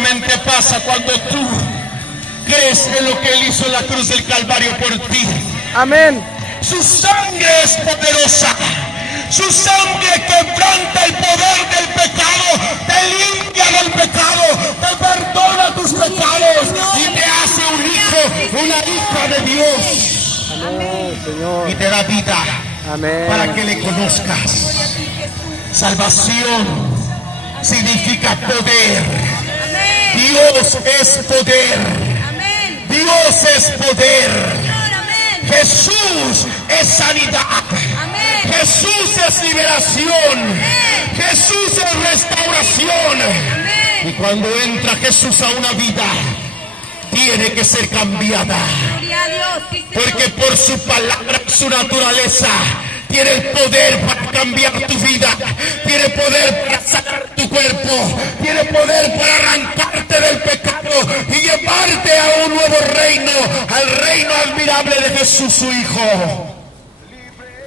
solamente pasa cuando tú crees en lo que Él hizo en la cruz del Calvario por ti. Amén. Su sangre es poderosa. Su sangre quebranta el poder del pecado, te limpia del pecado, te perdona tus pecados y te hace un hijo, una hija de Dios. Amén, Señor. Y te da vida. Amén. Para que le conozcas. Salvación significa poder. Dios es poder. Dios es poder. Jesús es sanidad. Jesús es liberación. Jesús es restauración. Y cuando entra Jesús a una vida, tiene que ser cambiada. Porque por su palabra, su naturaleza, tiene el poder para cambiar tu vida. Tiene poder para sacar tu cuerpo. Tiene poder para arrancarte del pecado y llevarte a un nuevo reino, al reino admirable de Jesús su Hijo.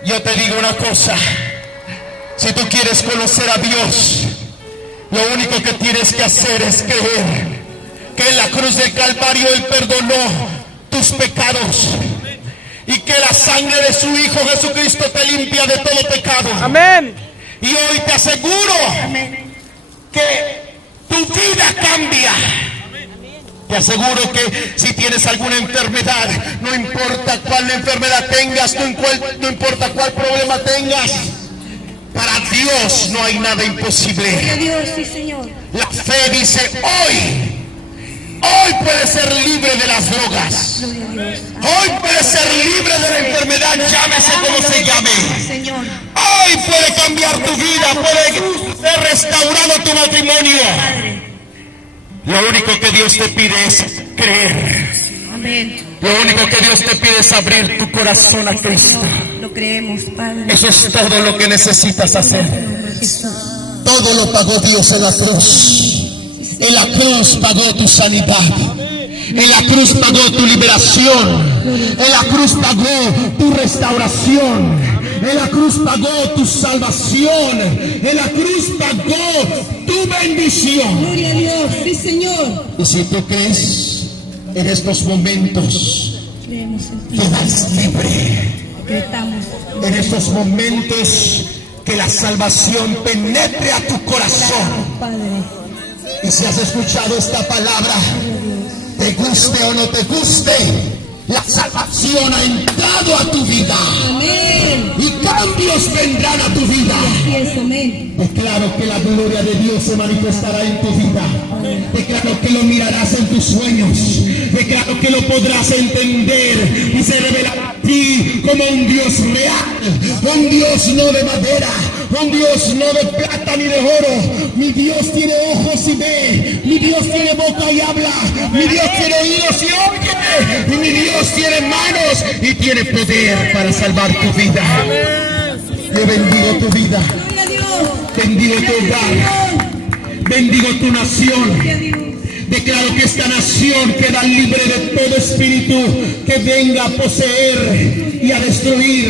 Yo te digo una cosa, si tú quieres conocer a Dios, lo único que tienes que hacer es creer que en la cruz del Calvario Él perdonó tus pecados y que la sangre de su Hijo Jesucristo te limpia de todo pecado. Amén. Y hoy te aseguro que tu vida cambia. Te aseguro que si tienes alguna enfermedad, no importa cuál enfermedad tengas, no importa cuál problema tengas, para Dios no hay nada imposible. Dios, sí, Señor. La fe dice hoy puedes ser libre de las drogas. Hoy puedes ser libre de la enfermedad, llámese como se llame. Hoy puede cambiar tu vida, puede ser restaurado tu matrimonio. Lo único que Dios te pide es creer. Amén. Lo único que Dios te pide es abrir tu corazón a Cristo. Lo creemos, Padre. Eso es todo lo que necesitas hacer. Todo lo pagó Dios en la cruz. En la cruz pagó tu sanidad. En la cruz pagó tu liberación. En la cruz pagó tu restauración. En la cruz pagó tu salvación. En la cruz pagó tu bendición. Gloria a Dios, sí, Señor. Y si tú crees en estos momentos, Creemos en ti. quedas libre. Decretamos. En estos momentos que la salvación penetre a tu corazón. Padre. Y si has escuchado esta palabra, te guste o no te guste, la salvación ha entrado a tu vida. Amén. Y cambios vendrán a tu vida. Así es, amén. Declaro que la gloria de Dios se manifestará en tu vida. Declaro que lo mirarás en tus sueños. Declaro que lo podrás entender y se revelará a ti como un Dios real. Un Dios no de madera. Un Dios no de plata ni de oro. Mi Dios tiene ojos y ve. Mi Dios tiene boca y habla. Mi Dios tiene oídos y oye. Y mi Dios tiene manos y tiene poder para salvar tu vida. Yo bendigo tu vida. Gloria a Dios. Bendigo tu hogar. Bendigo tu nación. Gloria a Dios. Declaro que esta nación queda libre de todo espíritu que venga a poseer y a destruir.